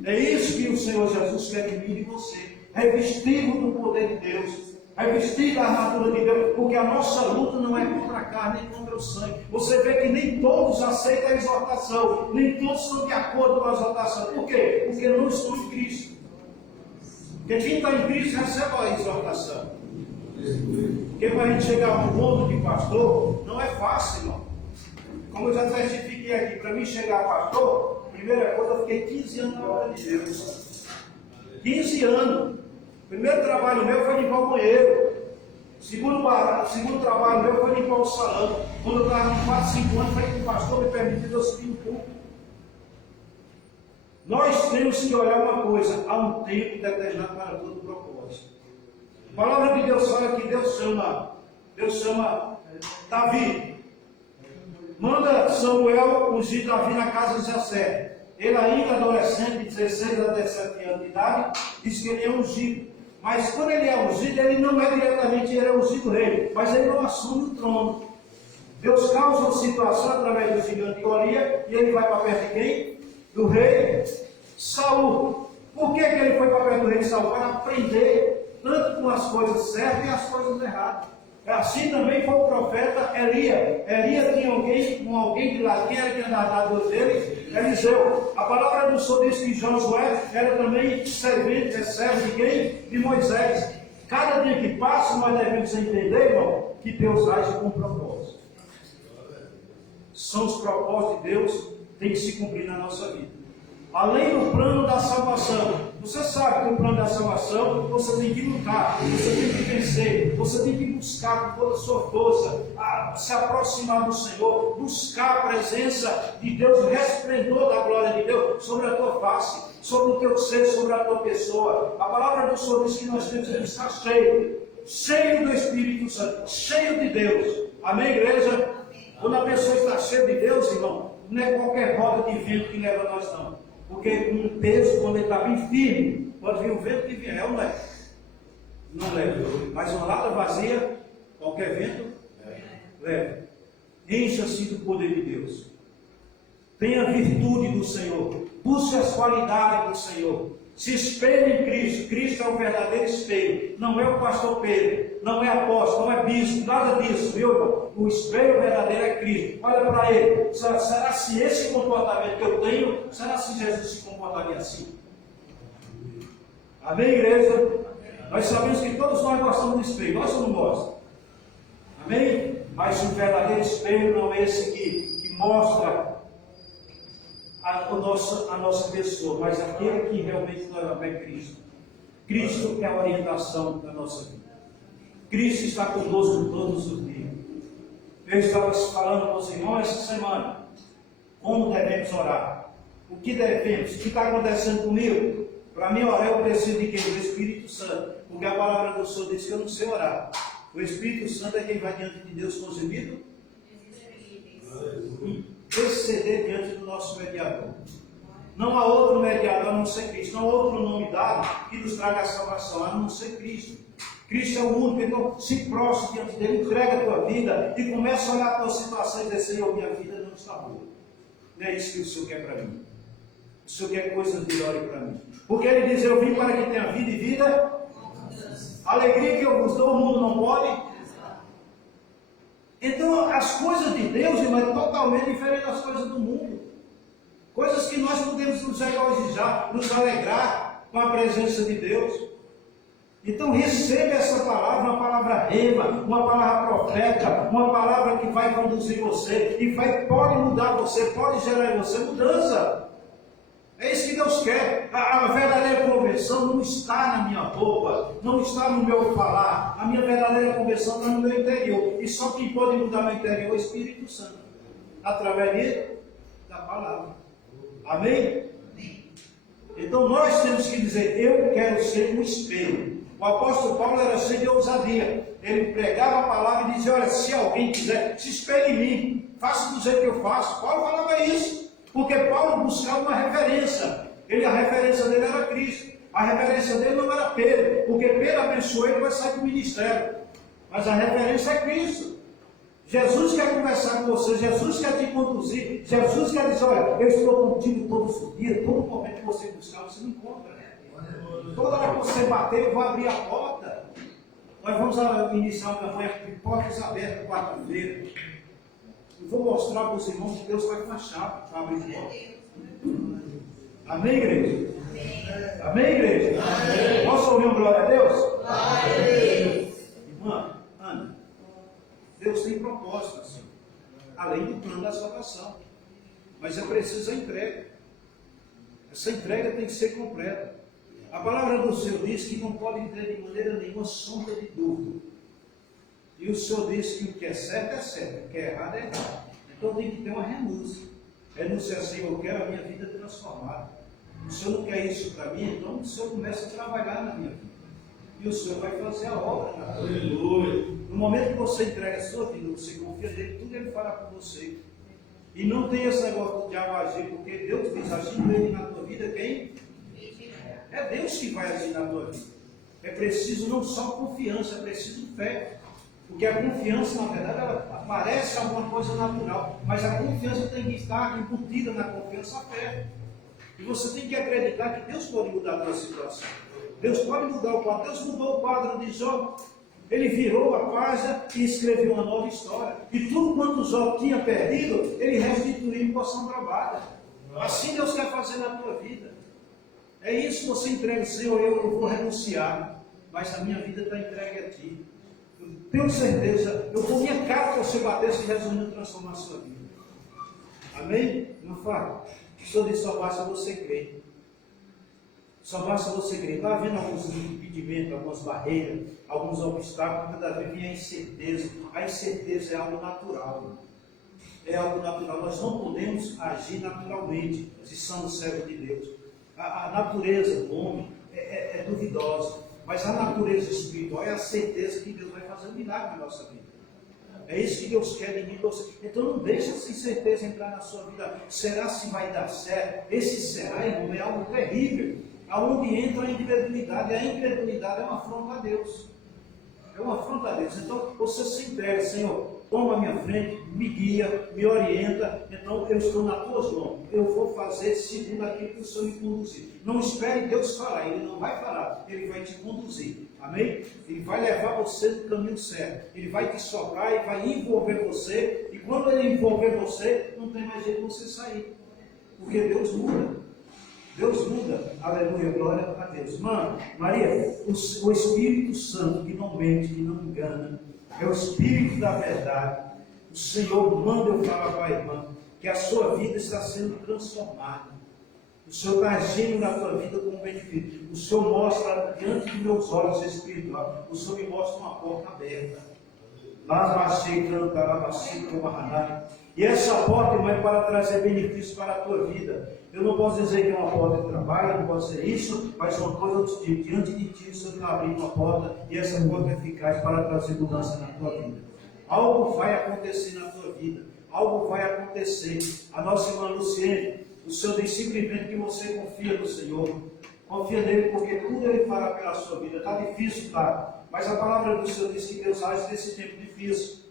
É isso que o Senhor Jesus quer de mim e de você. Revestido do poder de Deus. Revestido da armadura de Deus. Porque a nossa luta não é contra a carne nem contra o sangue. Você vê que nem todos aceitam a exortação. Nem todos estão de acordo com a exortação. Por quê? Porque não estão em Cristo. Porque quem está em Cristo recebe a exortação. Porque para a gente chegar a um ponto de pastor, não é fácil, irmão. Como eu já testifiquei aqui, para mim chegar a pastor, primeira coisa, eu fiquei 15 anos na obra de Deus. 15 anos. O primeiro trabalho meu foi limpar o banheiro. O segundo trabalho meu foi limpar o salão. Quando eu estava com 4, 5 anos, falei que o pastor me permitiu eu subir um pouco. Nós temos que olhar uma coisa, há um tempo determinado para todo propósito. A palavra de Deus fala que Deus chama Davi. Manda Samuel ungir Davi na casa de Jessé. Ele ainda adolescente, 16 a 17 anos de idade, diz que ele é ungido. Mas quando ele é ungido, ele não é diretamente, ele é ungido rei, mas ele não assume o trono. Deus causa uma situação através do gigante Golias, e ele vai para perto de quem? Do rei Saul. Por que ele foi para perto do rei Saul? Para aprender tanto com as coisas certas e as coisas erradas. Assim também foi o profeta Elias. Elias tinha alguém de lá, quem era que andava dele? Eliseu. A palavra do Senhor diz que Josué era também servo de quem? De Moisés. Cada dia que passa, nós devemos entender, irmão, que Deus age com propósito. São os propósitos de Deus que têm que se cumprir na nossa vida. Além do plano da salvação. Você sabe que o plano da salvação, você tem que lutar, você tem que vencer, você tem que buscar com toda a sua força, se aproximar do Senhor, buscar a presença de Deus, o resplendor da glória de Deus sobre a tua face, sobre o teu ser, sobre a tua pessoa. A palavra do Senhor diz que nós temos que estar cheio do Espírito Santo, cheio de Deus. Amém, igreja? Quando a pessoa está cheia de Deus, irmão, não é qualquer roda de vento que leva nós, não. Porque um peso, quando ele está bem firme, pode vir o vento que vier, não leva. Não leva. Mas uma lata vazia, qualquer vento, leva. Encha-se do poder de Deus. Tenha virtude do Senhor. Busque as qualidades do Senhor. Se espelhe em Cristo. Cristo é o verdadeiro espelho. Não é o pastor Pedro, não é apóstolo, não é bispo, nada disso, viu, irmão? O espelho verdadeiro é Cristo. Olha para ele. Será se esse comportamento que eu tenho, será se Jesus se comportaria assim? Amém, igreja? Nós sabemos que todos nós gostamos do espelho. Nós não gostamos. Amém? Mas o verdadeiro espelho não é esse que mostra a nossa pessoa, mas aquele que realmente nos é Cristo. Cristo é a orientação da nossa vida. Cristo está conosco todos os dias. Eu estava falando com os irmãos essa semana, como devemos orar, o que devemos, o que está acontecendo comigo. Para mim orar eu preciso de quem? Do Espírito Santo, porque a palavra do Senhor diz que eu não sei orar. O Espírito Santo é quem vai diante de Deus com gemido e interceder diante do nosso mediador. Não há outro mediador a não ser Cristo, não há outro nome dado que nos traga a salvação, a não ser Cristo. Cristo é o único, então se prostre diante dele, entrega a tua vida e começa a olhar a tua situação e dizer: Senhor, minha vida não está boa. Não é isso que o Senhor quer para mim. O Senhor quer coisas melhores para mim. Porque ele diz: eu vim para que tenha vida e vida. A alegria que eu vos dou, o mundo não pode. Então, as coisas de Deus, irmão, é totalmente diferente das coisas do mundo. Coisas que nós podemos nos regozijar, nos alegrar com a presença de Deus. Então, receba essa palavra, uma palavra rema, uma palavra profética, uma palavra que vai conduzir você e pode mudar você, pode gerar em você mudança. É isso que Deus quer. A verdadeira conversão não está na minha roupa, não está no meu falar. A minha verdadeira conversão está no meu interior. E só quem pode mudar meu interior é o Espírito Santo, através da palavra. Amém? Então nós temos que dizer: eu quero ser um espelho. O apóstolo Paulo era cheio de ousadia. Ele pregava a palavra e dizia: olha, se alguém quiser, se espelhe em mim, faça do jeito que eu faço. Paulo falava isso. Porque Paulo buscava uma referência. A referência dele era Cristo. A referência dele não era Pedro, porque Pedro abençoou ele e vai sair do ministério. Mas a referência é Cristo. Jesus quer conversar com você, Jesus quer te conduzir, Jesus quer dizer, olha, eu estou contigo todos os dias, todo momento que você buscar, você me encontra. Toda hora que você bater, eu vou abrir a porta. Nós vamos iniciar uma campanha de portas abertas quarta-feira. Eu vou mostrar para os irmãos que Deus vai com a chave para abrir a porta. Amém, igreja? Amém, igreja? Amém. Posso ouvir um glória a Deus? Glória a Deus. Irmã, Ana, Deus tem propósito, assim, além do plano da salvação. Mas é preciso a entrega. Essa entrega tem que ser completa. A palavra do Senhor diz que não pode ter de maneira nenhuma sombra de dúvida. E o Senhor diz que o que é certo, o que é errado, é errado. Então tem que ter uma renúncia. Renúncia assim, eu quero a minha vida transformada. O Senhor não quer isso para mim, então o Senhor começa a trabalhar na minha vida. E o Senhor vai fazer a obra na tua vida. No momento que você entrega a sua vida, você confia nele, tudo ele fará por você. E não tem esse negócio de agir, porque Deus diz, agindo ele na tua vida, quem? É Deus que vai agir na tua vida. É preciso não só confiança, é preciso fé. Porque a confiança, na verdade, ela parece alguma coisa natural, mas a confiança tem que estar embutida na confiança a fé. E você tem que acreditar que Deus pode mudar a tua situação. Deus pode mudar o quadro. Deus mudou o quadro de Jó. Ele virou a página e escreveu uma nova história. E tudo quanto Jó tinha perdido, ele restituiu em porção travada. Assim Deus quer fazer na tua vida. É isso que você entrega, Senhor, eu vou renunciar, mas a minha vida está entregue a Ti. Eu tenho certeza, eu vou minha cara para você bater se resolvendo transformar a sua vida. Amém? Não fala. O Senhor diz, só basta você crer. Só basta você crer. Está havendo alguns impedimentos, algumas barreiras, alguns obstáculos, cada vez vem a incerteza. A incerteza é algo natural. É algo natural. Nós não podemos agir naturalmente, se somos servos de Deus. A natureza do homem é duvidosa, mas a natureza espiritual é a certeza que Deus vai fazer um milagre na nossa vida. É isso que Deus quer de mim e você. Então não deixe essa incerteza entrar na sua vida. Será se vai dar certo? Esse será, irmão, é algo terrível. Aonde entra a incredulidade. A incredulidade é uma afronta a Deus. É uma afronta a Deus. Então você se entrega, Senhor, toma a minha frente, me guia, me orienta. Então eu estou nas tuas mãos. Eu vou fazer segundo aquilo que o Senhor me conduzir. Não espere Deus falar, Ele não vai falar, Ele vai te conduzir. Amém? Ele vai levar você no caminho certo. Ele vai te soprar e vai envolver você. E quando Ele envolver você, não tem mais jeito de você sair. Porque Deus muda. Deus muda. Aleluia, glória a Deus. Mano, Maria, o Espírito Santo que não mente, que não engana, é o Espírito da verdade. O Senhor manda eu falar para a irmã que a sua vida está sendo transformada. O Senhor está agindo na tua vida como benefício. O Senhor mostra diante dos meus olhos espirituais. O Senhor me mostra uma porta aberta. E essa porta, irmão, é para trazer benefícios para a tua vida. Eu não posso dizer que é uma porta de trabalho, não posso dizer isso, mas uma coisa eu te digo, diante de ti o Senhor está abrindo uma porta e essa porta é eficaz para trazer mudança na tua vida. Algo vai acontecer na tua vida, algo vai acontecer. A nossa irmã Luciene, o Senhor diz simplesmente que você confia no Senhor. Confia nele porque tudo Ele fará pela sua vida. Está difícil, tá? Mas a palavra do Senhor diz que Deus age nesse tempo difícil.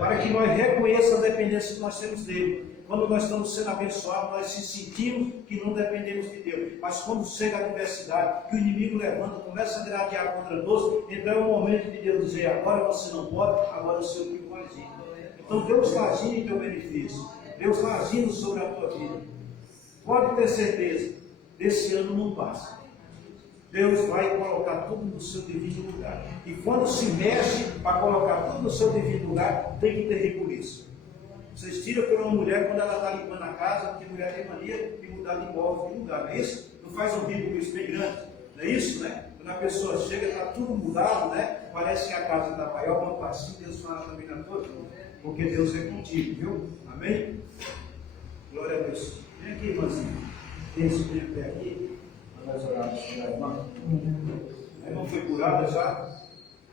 Para que nós reconheçamos a dependência que nós temos dele. Quando nós estamos sendo abençoados, nós sentimos que não dependemos de Deus. Mas quando chega a adversidade, que o inimigo levanta, começa a gradear contra nós, então é o momento de Deus dizer, agora você não pode, agora o Senhor que vai agir. Então Deus está agindo em teu benefício. Deus está agindo sobre a tua vida. Pode ter certeza, desse ano não passa. Deus vai colocar tudo no seu devido lugar. E quando se mexe para colocar tudo no seu devido lugar, tem que ter recurso. Vocês tiram por uma mulher quando ela está limpando a casa, porque mulher tem mania de mudar de imóvel de lugar, não é isso? Não faz um rico isso bem grande, não é isso, né? Quando a pessoa chega, está tudo mudado, né? Parece que a casa está maior, mas assim Deus fala também na tua vida, porque Deus é contigo, viu? Amém? Glória a Deus. Vem aqui, irmãzinha. Esse pé aqui. Nós oramos pela irmã. A irmã foi curada já?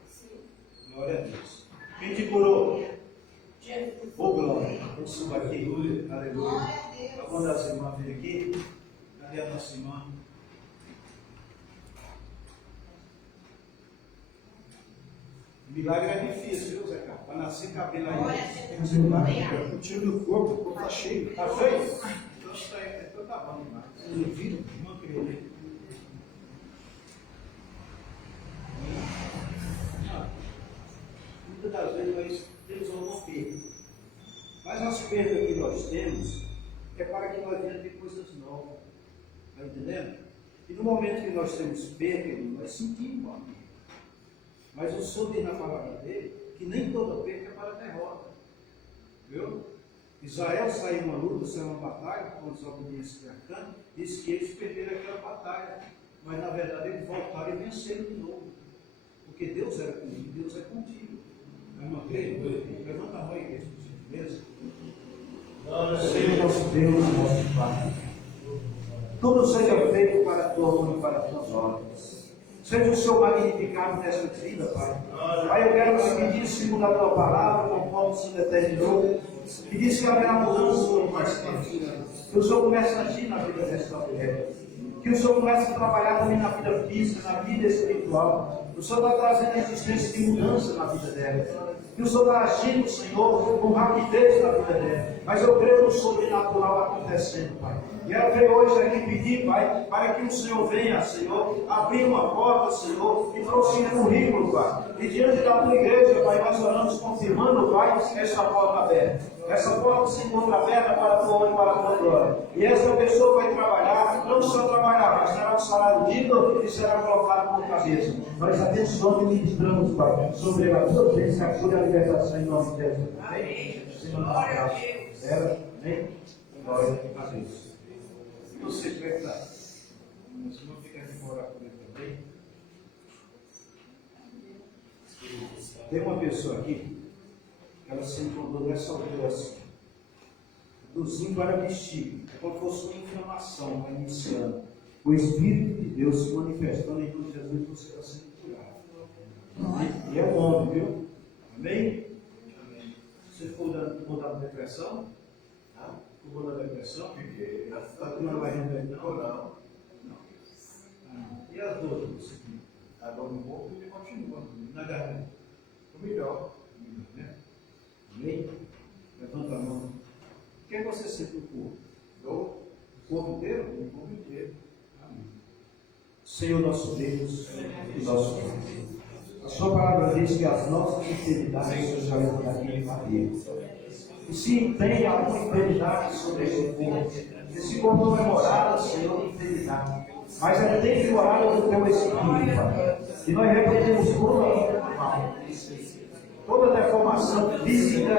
Sim. Glória a Deus. Quem te curou? Jesus. Ô, glória. Eu subo aqui. Aleluia. Alguma das irmãs vir aqui? Cadê a nossa irmã? Milagre é difícil, viu, Zé Carlos? Para nascer cabelo aí. Tem que ser milagre. Eu tiro do corpo, o corpo está cheio. Tá feio? Então tá bom demais. Eu vi, não acredito. Muitas das vezes nós temos uma perda. Mas as perdas que nós temos é para que nós venhamos ter coisas novas. Está entendendo? E no momento que nós temos perda, nós sentimos uma perda. Mas o Senhor diz na palavra dele que nem toda perda é para a derrota. Viu? Israel saiu uma luta, saiu uma batalha, com os obediências cercando, disse que eles perderam aquela batalha. Mas na verdade eles voltaram e venceram de novo. Porque Deus era comigo, Deus é contigo. É uma igreja? Levanta a mão, igreja, por gentileza. Senhor nosso Deus, nosso Pai. Tudo seja feito para a tua honra e para as tuas ordens. Seja o Senhor magnificado nesta vida, Pai. Pai, eu quero que me diz, segundo a tua palavra, conforme o Senhor determinou, que diz que haverá mudança no mais tempo. Que o Senhor comece a agir na vida desta mulher. Que o Senhor comece a trabalhar também na vida física, na vida espiritual. O Senhor está trazendo a existência de mudança na vida dela. Que o Senhor está agindo, Senhor, com rapidez na vida dela. Mas eu creio no sobrenatural acontecendo, Pai. E eu venho hoje aqui pedir, Pai, para que o Senhor venha, Senhor, abrir uma porta, Senhor, e trouxe um currículo, Pai. E diante da tua igreja, Pai, nós oramos confirmando, Pai, essa porta aberta. Essa porta se encontra aberta para a tua honra e para a tua glória. E essa pessoa vai trabalhar, não só trabalhar, mas terá um salário digno e será colocado por cabeça. Nós abençoamos e ministramos, Pai, sobre a tua bênção, a cura e a libertação em nome de Jesus. Amém? Glória a Deus. Amém? Glória a Deus. E você, como é que está? O Senhor fica aqui para orar por ele também. Tem uma pessoa aqui, que ela se encontrou nessa altura assim, do zinco para bexiga, como fosse uma inflamação, vai iniciando. O Espírito de Deus se manifestando em nome de Jesus, você está sendo curado. E é um homem, viu? Amém? Amém. Você ficou da depressão? Ficou da depressão? Fiquei. Está tomando mais remédio? Não. E as dores que você tem? A dor no corpo e continua. Na garganta? O melhor. Né? Amém? Levanta a mão. O que é que você sente no corpo? Dor? O corpo inteiro? O corpo inteiro. Amém. Senhor nosso Deus e nosso Pai. A sua palavra diz que as nossas enfermidades o Senhor já aqui Maria. E se tem alguma enfermidade sobre esse corpo não é morada, Senhor, de enfermidade. Mas é temporada do teu Espírito, Pai. E nós repreendemos toda deformação física,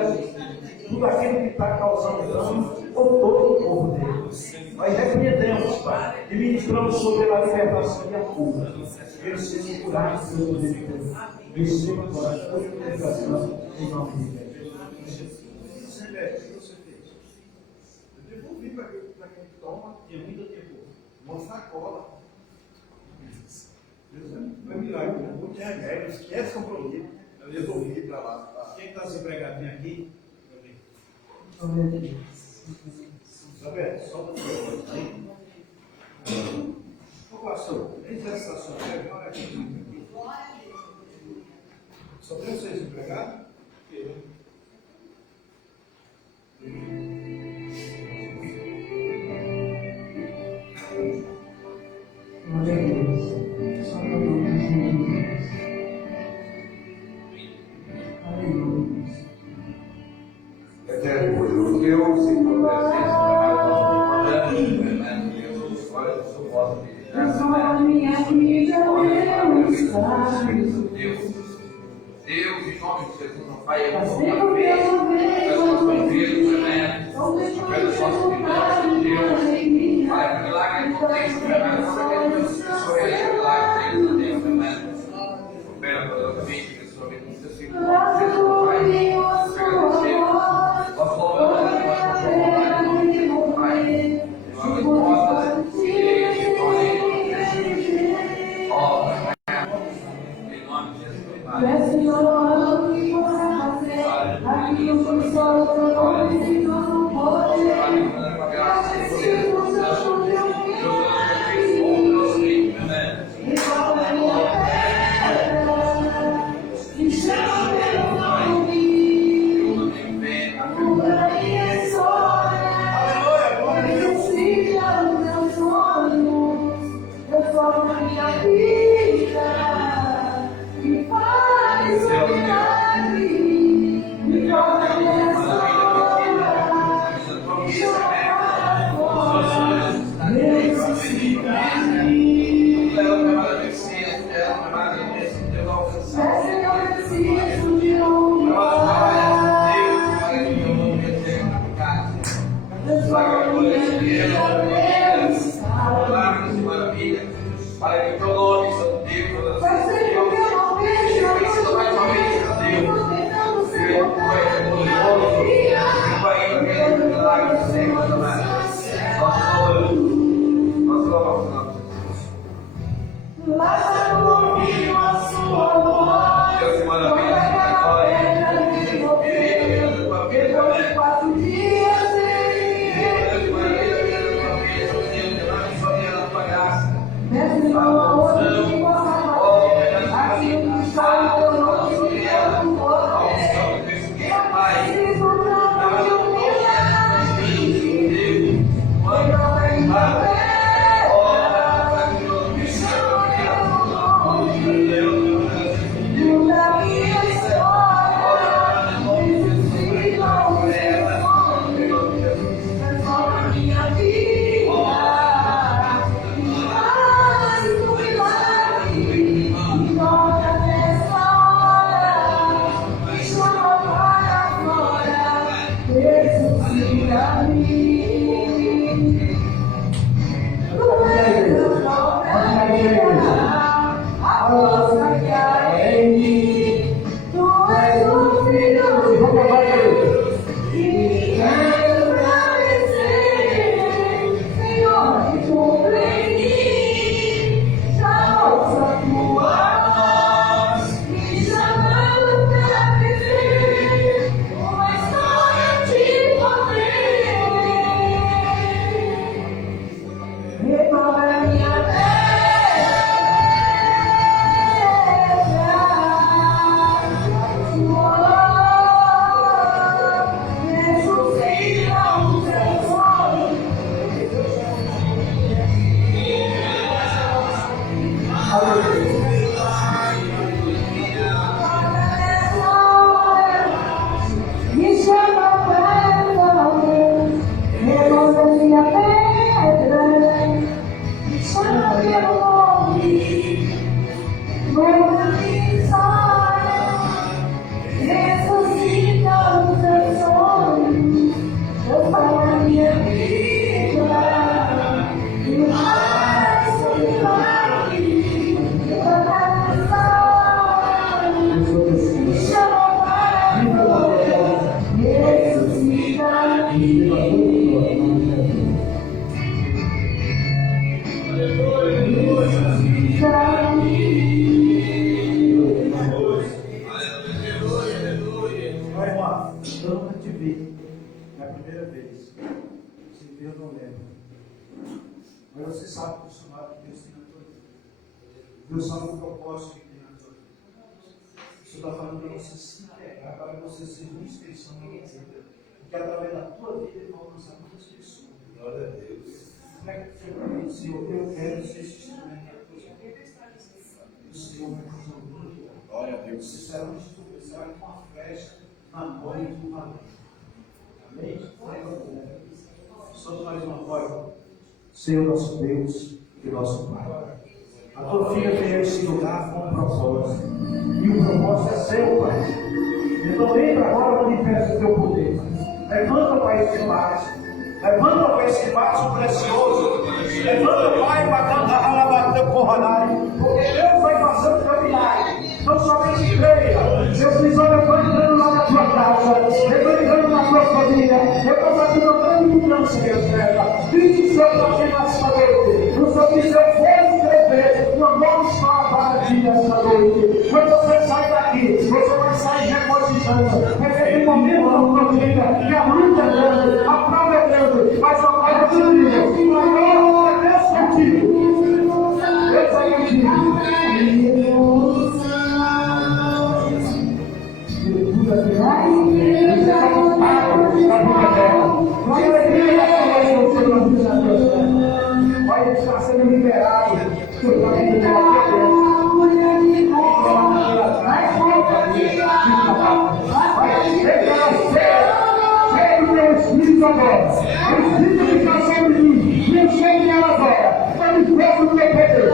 tudo aquilo que está causando dano, ou todo o corpo dele. Nós repreendemos, Pai, e ministramos sobre a libertação e a cura. Eles sejam curados pelo poder de Deus. Receba agora a tua libertação em nome de Deus. O que você fez? Eu devolvi para quem toma. Tinha muito tempo. Uma sacola. Foi milagre, né? Muito remédio, esquece compromisso. Eu devolvi para lá. Quem está desempregado vem aqui? Roberto, solta o dedo aí. Ô pastor, entre essa sua fé, olha aqui. Só tem vocês desempregados? Eterno poderoso Deus, em tua presença, agora eu sou vosso Deus, em nome de Jesus, não Pai, eu vou pelas nossas vidas, pelas nossas finanças, Deus, Pai, milagre aconteça, não que o Senhor realize milagre deles, Deus, opera poderosamente, que o Senhor venha nos seguir, Pai, nós louvamos a Deus, Pai, nós nossas igrejas, em nome de Jesus, Pai. Amen. vi. É a primeira vez. Se viu, eu não lembro. Mas você sabe que o chamado que Deus tem na tua vida. Deus sabe o propósito que tem na tua vida. Isso está falando para você se integrar, para você ser uma extensão da tua vida. Porque através da tua vida ele vai alcançar muitas pessoas. Glória a Deus. Como é que você vai dizer, eu quero ser esse instrumento da tua vida? O Senhor vai fazer um mundo. Glória a Deus. Você será um instrumento, será uma festa na noite do Amém? Amém? Só mais uma coisa. Senhor nosso Deus e nosso Pai. A tua filha veio a esse lugar com um propósito. E o propósito é seu, Pai. Então entra agora manifesta o teu poder. Levanta, Pai, esse embate. Levanta, Pai, esse embate precioso. Levanta, Pai, batendo a alabater corranai. Porque Deus vai fazer o teu milagre. Não somente creia. Deus diz, olha, eu estou entrando lá na tua casa. Eu estou entrando na tua família. Eu estou fazendo uma grande mudança, Deus treva. Diz o Senhor para quem nessa noite. O Senhor diz, eu vou escrever. Não vamos falar para ti nessa noite. Quando você sai daqui, você vai sair regocijando. Porque tem momento na tua vida que a luta é grande, a prova é grande, mas a paz é grande. Agora Deus é contigo. Deus é contigo. Vai estar sendo liberado. Espírito agora, o Espírito que está sobre mim, me enchei nela agora, manifesta o teu poder,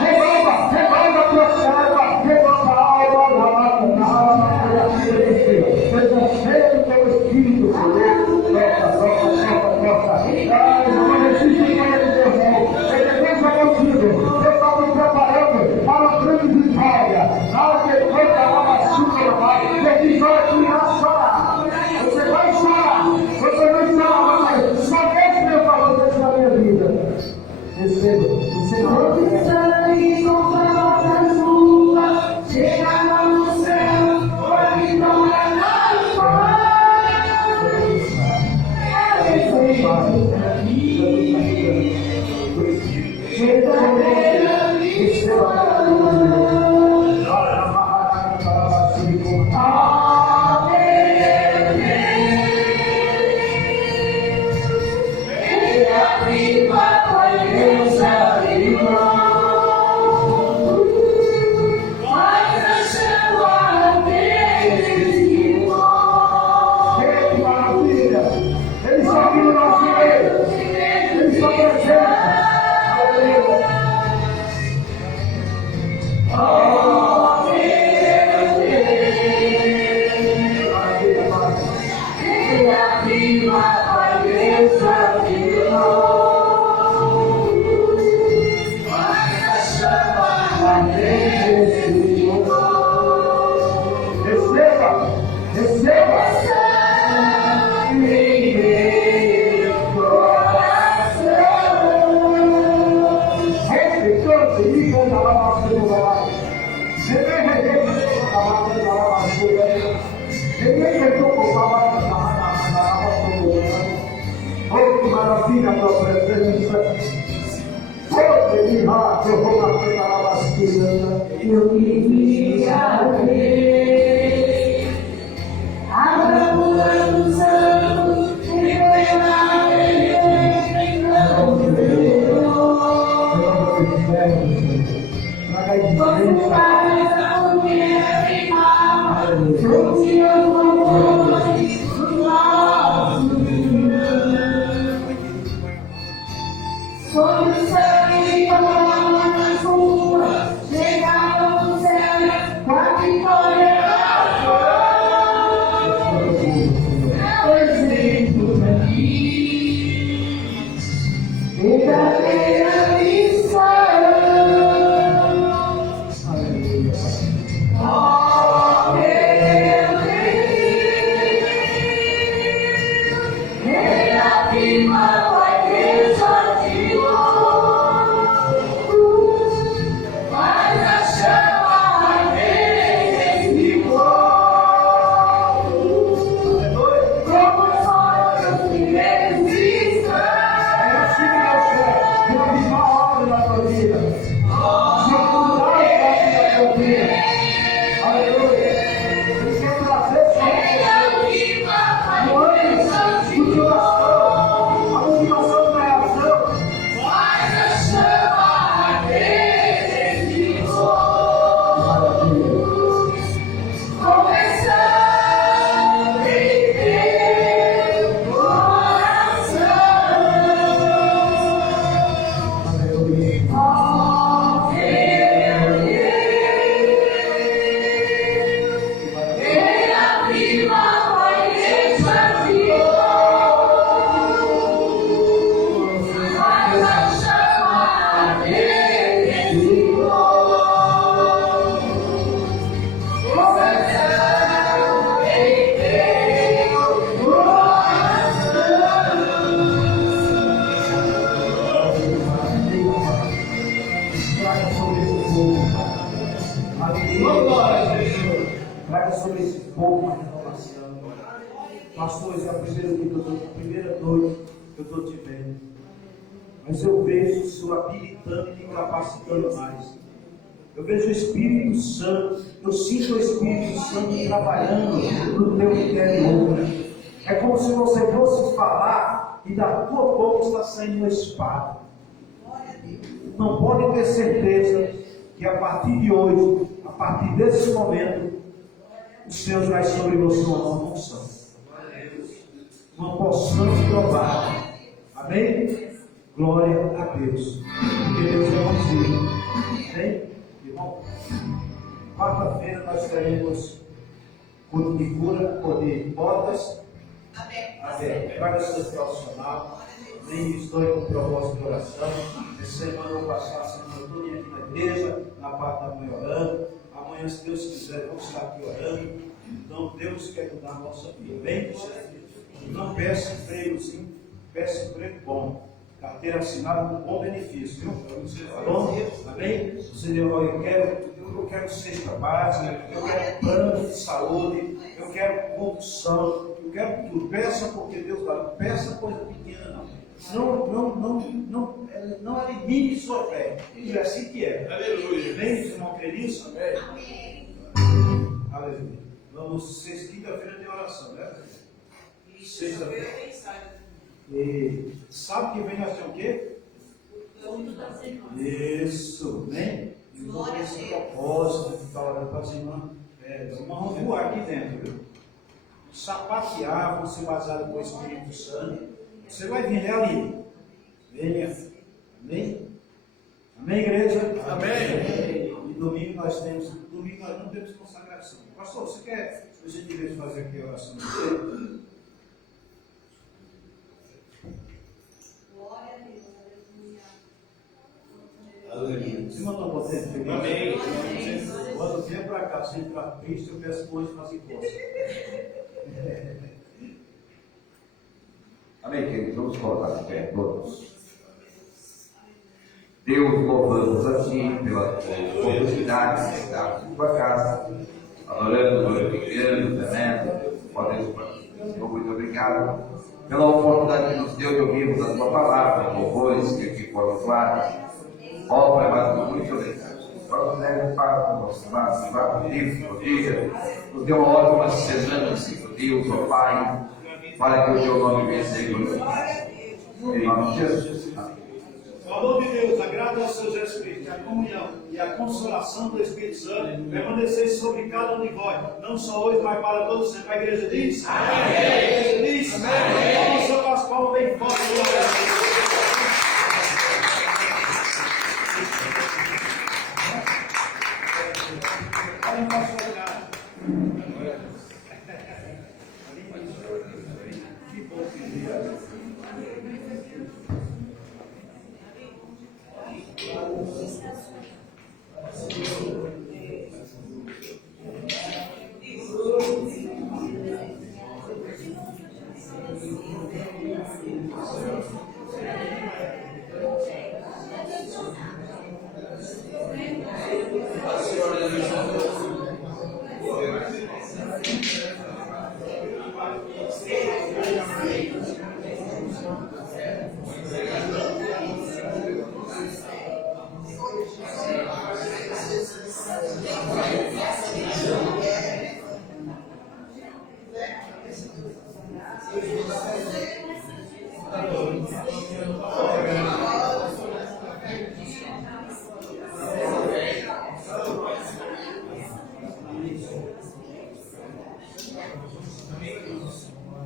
renova a tua serva, renova a alma, seja cheio do teu Espírito, toca, ai, não existe mais de teu irmão, Deus vai contigo, Deus está me preparando para uma grande vitória, na hora que ele foi para uma açúcar, ele diz, olha, tu irás chorar, você vai chorar. Você não está mais, só Deus tem falado dessa minha vida. Receba, o sangue contra nossas lutas, chega no céu, a vitória na glória. Verdadeira vitória. Maravilha da tua presença. Eu vou na frente da basqueira. Eu queria ver a glória do céu. Oh, esse povo na renovação. Pastor, esse é o primeiro dia que eu estou, a primeira noite que eu estou te vendo. Mas eu vejo o Senhor habilitando e me capacitando mais. Eu vejo o Espírito Santo, eu sinto o Espírito Santo trabalhando no teu interior. É como se você fosse falar e da tua boca está saindo uma espada. Não pode ter certeza que a partir de hoje, a partir desse momento, o Senhor traz sobre você uma nova unção. Uma porção de provar. Amém? Glória a Deus. Porque Deus é contigo. Amém? Irmão, quarta-feira nós teremos culto de cura, poder, portas abertas. Traga seu profissional. Nem estou com propósito de oração. Essa semana eu vou passar a semana toda aqui na igreja, na parte da manhã orando. Amanhã, se Deus quiser, vamos estar aqui orando. Então, Deus quer mudar a nossa vida. Bem? Não peça empregozinho, peça emprego bom. Carteira assinada com bom benefício, viu? Tá bom? Amém? Você diz, eu quero cesta básica, eu quero plano de saúde, eu quero condução, eu quero tudo. Peça porque Deus vai. Peça coisa pequena, não elimine sua fé. E é assim que é. Aleluia. Amém? Você não crê nisso? Amém. Aleluia. Vamos, quinta-feira tem oração, né? Sexta-feira. E sábado que vem nós temos o quê? Isso, né? E vamos esse propósito de estar orando para as irmãs. Vamos voar aqui dentro, viu? Sapatear, vão ser baseados com o Espírito Santo. Você vai vir, né, Aline? Venha. Amém? Amém, igreja? Amém. E domingo nós temos. Domingo nós não temos consagração. Pastor, você quer a gente fazer aqui a oração? Aleluia. Se mandou você feliz. Amém. Quando vier para cá, se entrar triste, eu peço que hoje faça força. Amém, queridos? Vamos colocar de pé todos. Deus, louvamos a Ti pela oportunidade de estarmos em Tua casa, adorando, glorificando, tremendo. Senhor, muito obrigado pela oportunidade que nos deu de ouvirmos a Tua palavra, louvores que aqui foram voados. Ó, Pai amado, muito obrigado. Nós leve para conosco, mas vá comigo, proteja, nos dê uma ótima semana, Senhor Deus, ó Pai, para que o Teu nome venha ser glorificado. Em nome de Jesus. Amém. O amor de Deus, a graça do Senhor Jesus Cristo, a comunhão e a consolação do Espírito Santo permanecer sobre cada um de vós, não só hoje, mas para todos sempre. A igreja diz? Amém. A igreja diz? Amém. Vamos soltar as palmas bem forte. Olhem para a sua cara.